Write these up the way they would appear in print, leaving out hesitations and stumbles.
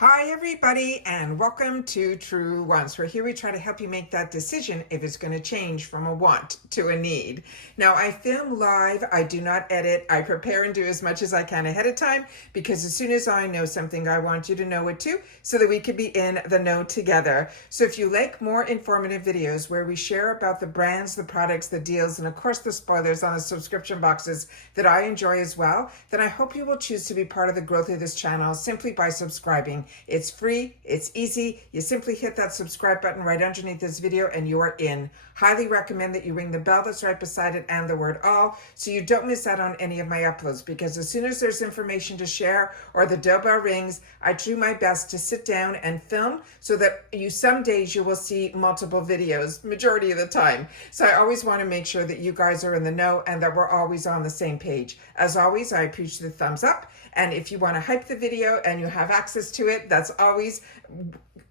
Hi everybody and welcome to Truewants, where here we try to help you make that decision if it's going to change from a want to a need. Now I film live, I do not edit, I prepare and do as much as I can ahead of time because as soon as I know something I want you to know it too so that we can be in the know together. So if you like more informative videos where we share about the brands, the products, the deals, and of course the spoilers on the subscription boxes that I enjoy as well, then I hope you will choose to be part of the growth of this channel simply by subscribing. It's free, it's easy. You simply hit that subscribe button right underneath this video and you are in. Highly recommend that you ring the bell that's right beside it and the word all so you don't miss out on any of my uploads, because as soon as there's information to share or the doorbell rings, I do my best to sit down and film so that some days you will see multiple videos, majority of the time. So I always want to make sure that you guys are in the know and that we're always on the same page. As always, I appreciate the thumbs up. And if you want to hype the video and you have access to it, that's always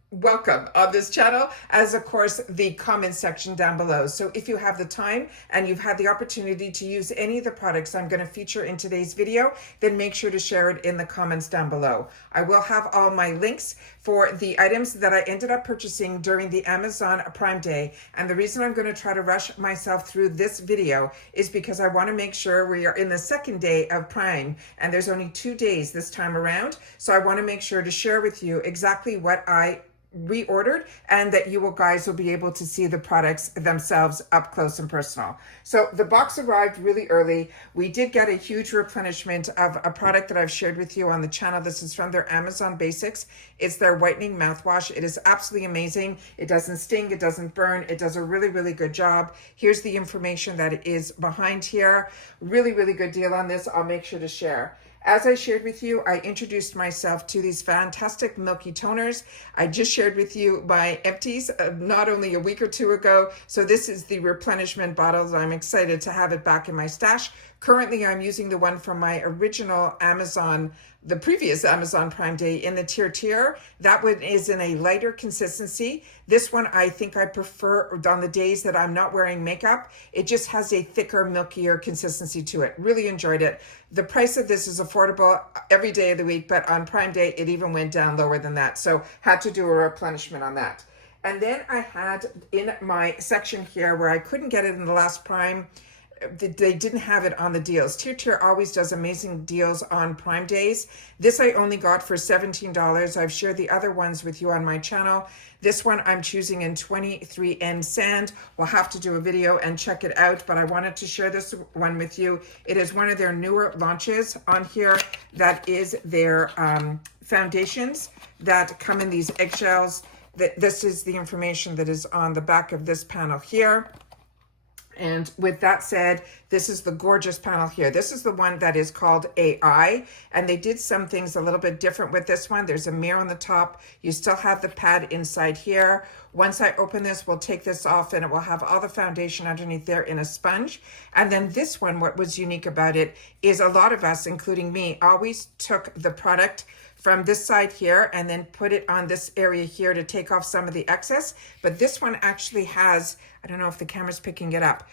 welcome on this channel, as of course the comment section down below. So if you have the time and you've had the opportunity to use any of the products I'm going to feature in today's video, then make sure to share it in the comments down below. I will have all my links for the items that I ended up purchasing during the Amazon Prime Day. And the reason I'm going to try to rush myself through this video is because I want to make sure we are in the second day of Prime, and there's only 2 days this time around. So I want to make sure to share with you exactly what I reordered and that you guys will be able to see the products themselves up close and personal. So the box arrived really early. We did get a huge replenishment of a product that I've shared with you on the channel. This is from their Amazon Basics. It's their whitening mouthwash. It is absolutely amazing. It doesn't sting, it doesn't burn, it does a really, really good job. Here's the information that is behind here. Really, really good deal on this. I'll make sure to share. As I shared with you, I introduced myself to these fantastic milky toners. I just shared with you my empties not only a week or two ago. So this is the replenishment bottles. I'm excited to have it back in my stash. Currently, I'm using the one from my original Amazon, the previous Amazon Prime Day in the tier. That one is in a lighter consistency. This one I think I prefer on the days that I'm not wearing makeup. It just has a thicker, milkier consistency to it. Really enjoyed it. The price of this is affordable every day of the week, but on Prime Day, it even went down lower than that. So had to do a replenishment on that. And then I had in my section here where I couldn't get it in the last Prime, they didn't have it on the deals. Tier always does amazing deals on Prime Days. This I only got for $17. I've shared the other ones with you on my channel. This one I'm choosing in 23N Sand. We'll have to do a video and check it out, but I wanted to share this one with you. It is one of their newer launches on here. That is their foundations that come in these eggshells. This is the information that is on the back of this panel here. And with that said, this is the gorgeous panel here. This is the one that is called AI, and they did some things a little bit different with this one. There's a mirror on the top. You still have the pad inside here. Once I open this, we'll take this off and it will have all the foundation underneath there in a sponge. And then this one, what was unique about it is a lot of us, including me, always took the product from this side here and then put it on this area here to take off some of the excess. But this one actually has, I don't know if the camera's picking it up,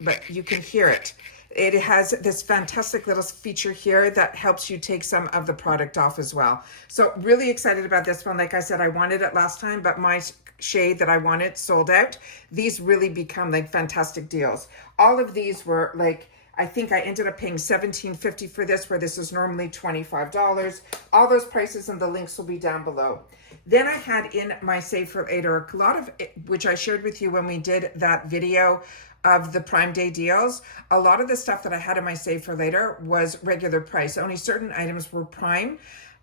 but you can hear it. It has this fantastic little feature here that helps you take some of the product off as well. So really excited about this one. Like I said, I wanted it last time, but my shade that I wanted sold out. These really become like fantastic deals. All of these were like, I think I ended up paying $17.50 for this, where this is normally $25. All those prices and the links will be down below. Then I had in my Save for Later, a lot of it, which I shared with you when we did that video of the Prime Day deals. A lot of the stuff that I had in my Save for Later was regular price. Only certain items were Prime.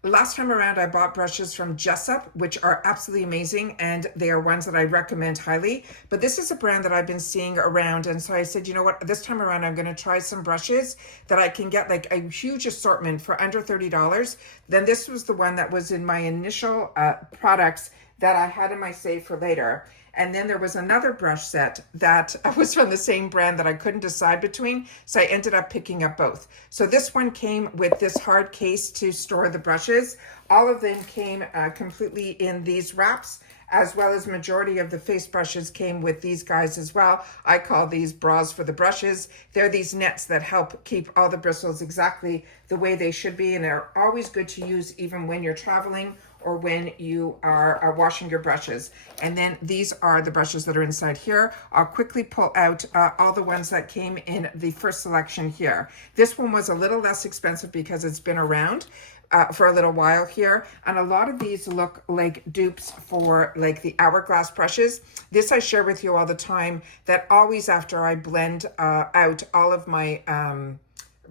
Last time around, I bought brushes from Jessup, which are absolutely amazing, and they are ones that I recommend highly. But this is a brand that I've been seeing around, and so I said, you know what, this time around, I'm going to try some brushes that I can get like a huge assortment for under $30. Then this was the one that was in my initial products that I had in my Save for Later. And then there was another brush set that was from the same brand that I couldn't decide between, so I ended up picking up both. So this one came with this hard case to store the brushes. All of them came completely in these wraps, as well as majority of the face brushes came with these guys as well. I call these bras for the brushes. They're these nets that help keep all the bristles exactly the way they should be, and they're always good to use even when you're traveling or when you are washing your brushes. And then these are the brushes that are inside here. I'll quickly pull out all the ones that came in the first selection here. This one was a little less expensive because it's been around for a little while here, and a lot of these look like dupes for like the Hourglass brushes. This I share with you all the time, that always after I blend out all of my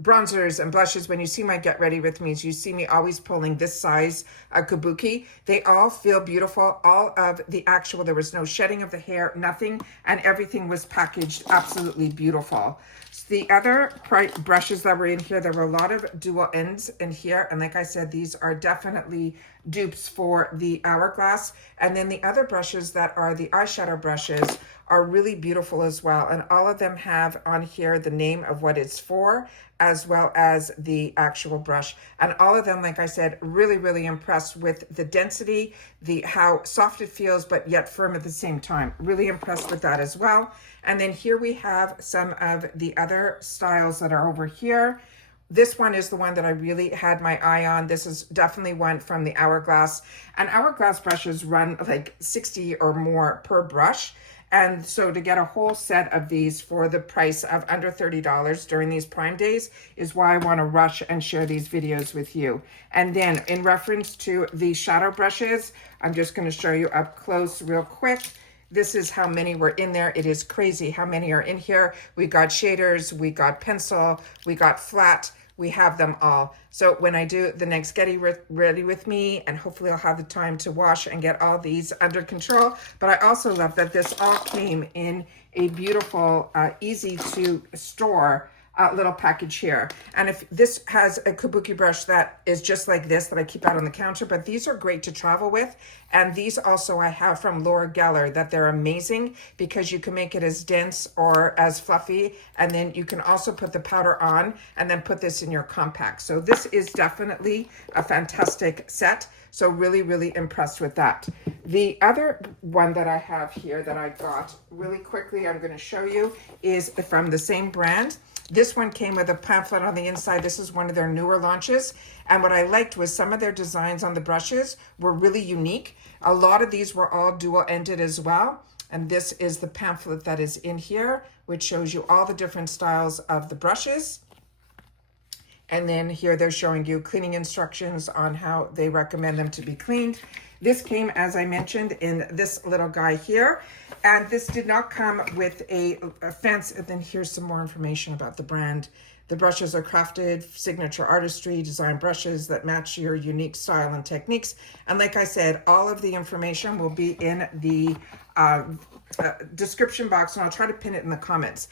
bronzers and blushes, when you see my Get Ready With Me's, you see me always pulling this size kabuki. They all feel beautiful. All of the actual, there was no shedding of the hair, nothing, and everything was packaged absolutely beautiful. The other brushes that were in here, there were a lot of dual ends in here. And like I said, these are definitely dupes for the Hourglass. And then the other brushes that are the eyeshadow brushes are really beautiful as well. And all of them have on here the name of what it's for, as well as the actual brush. And all of them, like I said, really, really impressed with the density, how soft it feels, but yet firm at the same time. Really impressed with that as well. And then here we have some of the other styles that are over here. This one is the one that I really had my eye on. This is definitely one from the Hourglass. And Hourglass brushes run like 60 or more per brush. And so to get a whole set of these for the price of under $30 during these Prime days is why I want to rush and share these videos with you. And then in reference to the shadow brushes, I'm just going to show you up close real quick. This is how many were in there. It is crazy how many are in here. We got shaders, we got pencil, we got flat. We have them all. So when I do the next Get Ready With Me, and hopefully I'll have the time to wash and get all these under control. But I also love that this all came in a beautiful, easy to store little package here. And if this has a kabuki brush that is just like this that I keep out on the counter, but these are great to travel with. And these also I have from Laura Geller, that they're amazing because you can make it as dense or as fluffy, and then you can also put the powder on and then put this in your compact. So this is definitely a fantastic set. So really, really impressed with that. The other one that I have here that I got really quickly, I'm going to show you, is from the same brand. This one came with a pamphlet on the inside. This is one of their newer launches. And what I liked was some of their designs on the brushes were really unique. A lot of these were all dual-ended as well. And this is the pamphlet that is in here, which shows you all the different styles of the brushes. And then here they're showing you cleaning instructions on how they recommend them to be cleaned. This came, as I mentioned, in this little guy here. And this did not come with a fence. And then here's some more information about the brand. The brushes are crafted, signature artistry, design brushes that match your unique style and techniques. And like I said, all of the information will be in the description box, and I'll try to pin it in the comments.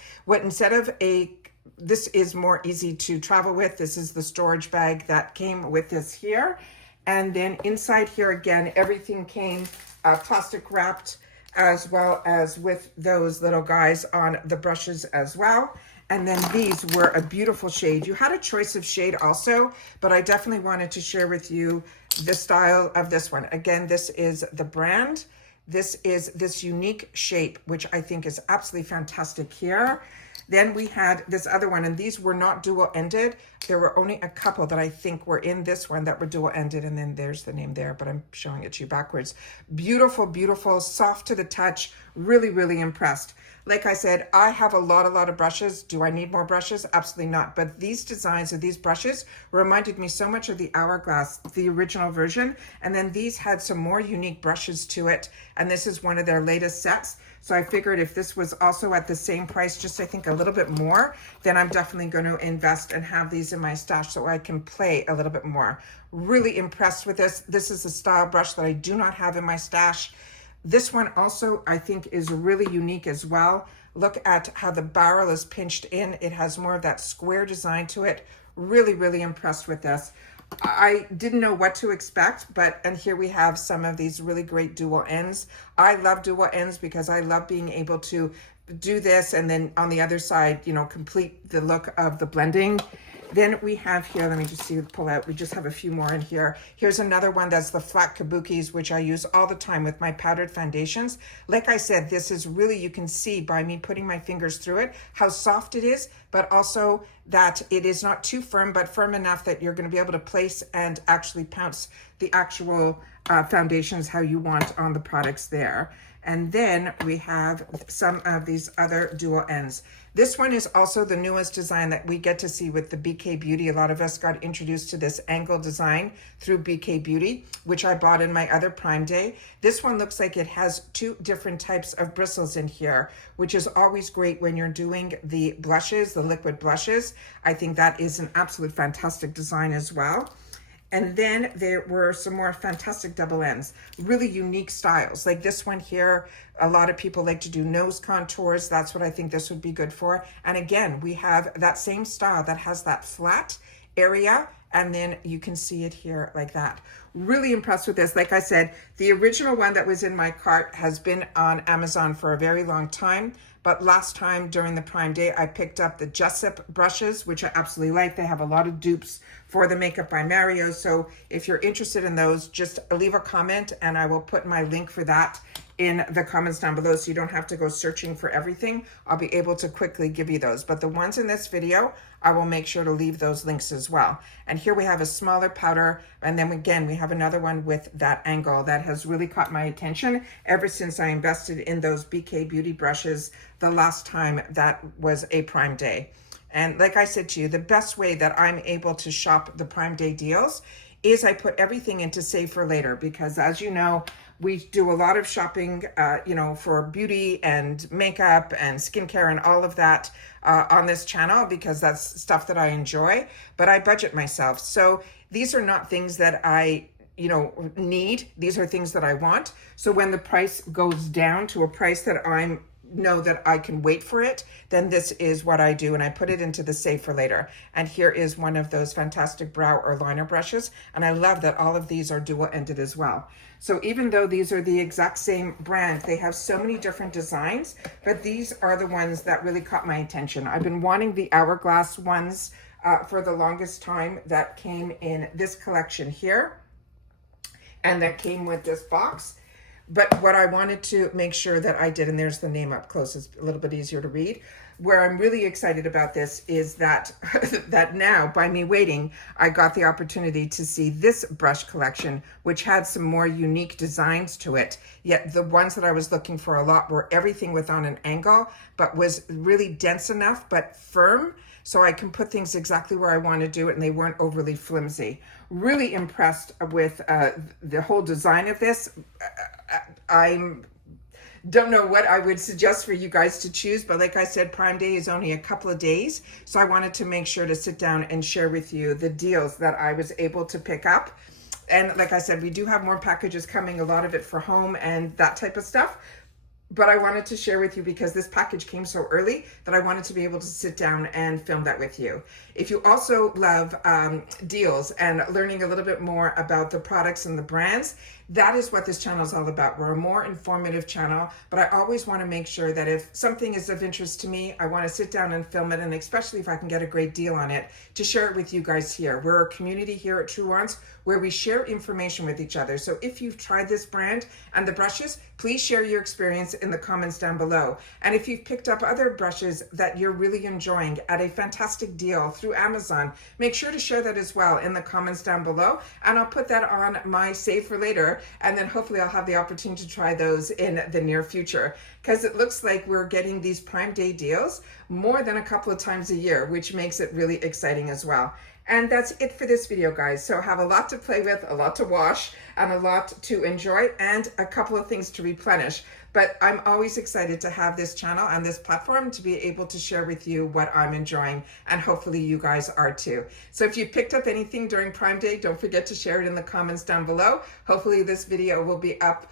This is more easy to travel with. This is the storage bag that came with this here. And then inside here, again, everything came plastic wrapped, as well as with those little guys on the brushes as well. And then these were a beautiful shade. You had a choice of shade also, but I definitely wanted to share with you the style of this one. Again, this is the brand. This is this unique shape, which I think is absolutely fantastic here. Then we had this other one, and these were not dual-ended. There were only a couple that I think were in this one that were dual-ended, and then there's the name there, but I'm showing it to you backwards. Beautiful, beautiful, soft to the touch, really, really impressed. Like I said, I have a lot of brushes. Do I need more brushes? Absolutely not. But these designs of these brushes reminded me so much of the Hourglass, the original version. And then these had some more unique brushes to it. And this is one of their latest sets. So I figured if this was also at the same price, just I think a little bit more, then I'm definitely going to invest and have these in my stash so I can play a little bit more. Really impressed with this. This is a style brush that I do not have in my stash. This one also, I think, is really unique as well. Look at how the barrel is pinched in. It has more of that square design to it. Really, really impressed with this. I didn't know what to expect, and here we have some of these really great dual ends. I love dual ends because I love being able to do this and then on the other side, you know, complete the look of the blending. Then we have here, let me just see, pull out, we just have a few more in here. Here's another one that's the flat kabukis, which I use all the time with my powdered foundations. Like I said, this is really, you can see by me putting my fingers through it, how soft it is, but also that it is not too firm, but firm enough that you're gonna be able to place and actually pounce the actual foundations how you want on the products there. And then we have some of these other dual ends. This one is also the newest design that we get to see with the BK Beauty. A lot of us got introduced to this angle design through BK Beauty, which I bought in my other Prime Day. This one looks like it has 2 different types of bristles in here, which is always great when you're doing the blushes, the liquid blushes. I think that is an absolute fantastic design as well. And then there were some more fantastic double ends, really unique styles. Like this one here, a lot of people like to do nose contours. That's what I think this would be good for. And again, we have that same style that has that flat area, and then you can see it here like that. Really impressed with this. Like I said, the original one that was in my cart has been on Amazon for a very long time. But last time during the Prime Day, I picked up the Jessup brushes, which I absolutely like. They have a lot of dupes for the Makeup by Mario. So if you're interested in those, just leave a comment and I will put my link for that in the comments down below so you don't have to go searching for everything. I'll be able to quickly give you those. But the ones in this video, I will make sure to leave those links as well. And here we have a smaller powder. And then again, we have another one with that angle that has really caught my attention ever since I invested in those BK Beauty brushes the last time that was a Prime Day. And like I said to you, the best way that I'm able to shop the Prime Day deals is I put everything into save for later, because as you know, we do a lot of shopping, you know, for beauty and makeup and skincare and all of that on this channel, because that's stuff that I enjoy, but I budget myself. So these are not things that I, you know, need. These are things that I want. So when the price goes down to a price that I'm know that I can wait for it, then this is what I do, and I put it into the save for later. And here is one of those fantastic brow or liner brushes, and I love that all of these are dual-ended as well. So even though these are the exact same brand, they have so many different designs, but these are the ones that really caught my attention. I've been wanting the hourglass ones for the longest time that came in this collection here, and that came with this box. But what I wanted to make sure that I did, and there's the name up close, it's a little bit easier to read. Where I'm really excited about this is that, that now, by me waiting, I got the opportunity to see this brush collection, which had some more unique designs to it. Yet the ones that I was looking for a lot were everything with on an angle, but was really dense enough, but firm, so I can put things exactly where I want to do it, and they weren't overly flimsy. Really impressed with the whole design of this. I don't know what I would suggest for you guys to choose, but like I said, Prime Day is only a couple of days, so I wanted to make sure to sit down and share with you the deals that I was able to pick up. And like I said, we do have more packages coming, a lot of it for home and that type of stuff. But I wanted to share with you because this package came so early that I wanted to be able to sit down and film that with you. If you also love deals and learning a little bit more about the products and the brands, that is what this channel is all about. We're a more informative channel, but I always want to make sure that if something is of interest to me, I want to sit down and film it, and especially if I can get a great deal on it, to share it with you guys here. We're a community here at Truewants where we share information with each other. So if you've tried this brand and the brushes, please share your experience in the comments down below. And if you've picked up other brushes that you're really enjoying at a fantastic deal through Amazon, make sure to share that as well in the comments down below, and I'll put that on my save for later, and then hopefully I'll have the opportunity to try those in the near future, because it looks like we're getting these Prime Day deals more than a couple of times a year, which makes it really exciting as well. And that's it for this video, guys. So have a lot to play with, a lot to wash, and a lot to enjoy, and a couple of things to replenish. But I'm always excited to have this channel and this platform to be able to share with you what I'm enjoying, and hopefully you guys are too. So if you picked up anything during Prime Day, don't forget to share it in the comments down below. Hopefully this video will be up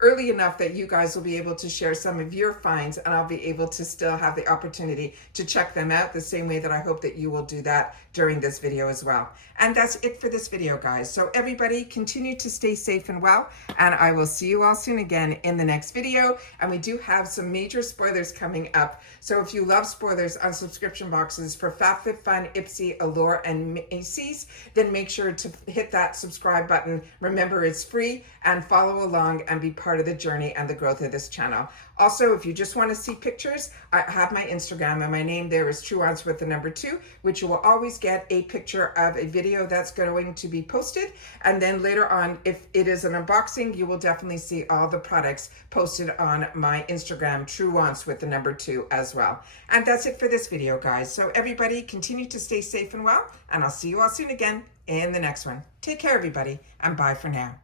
early enough that you guys will be able to share some of your finds, and I'll be able to still have the opportunity to check them out the same way that I hope that you will do that during this video as well. And that's it for this video, guys. So everybody continue to stay safe and well, and I will see you all soon again in the next video. And we do have some major spoilers coming up. So if you love spoilers on subscription boxes for FabFitFun, Ipsy, Allure, and Macy's, then make sure to hit that subscribe button. Remember, it's free, and follow along and be part of the journey and the growth of this channel. Also, if you just want to see pictures, I have my Instagram, and my name there is Truewants with the number 2, which you will always get a picture of a video that's going to be posted. And then later on, if it is an unboxing, you will definitely see all the products posted on my Instagram, Truewants with the number 2 as well. And that's it for this video, guys. So everybody continue to stay safe and well, and I'll see you all soon again in the next one. Take care, everybody, and bye for now.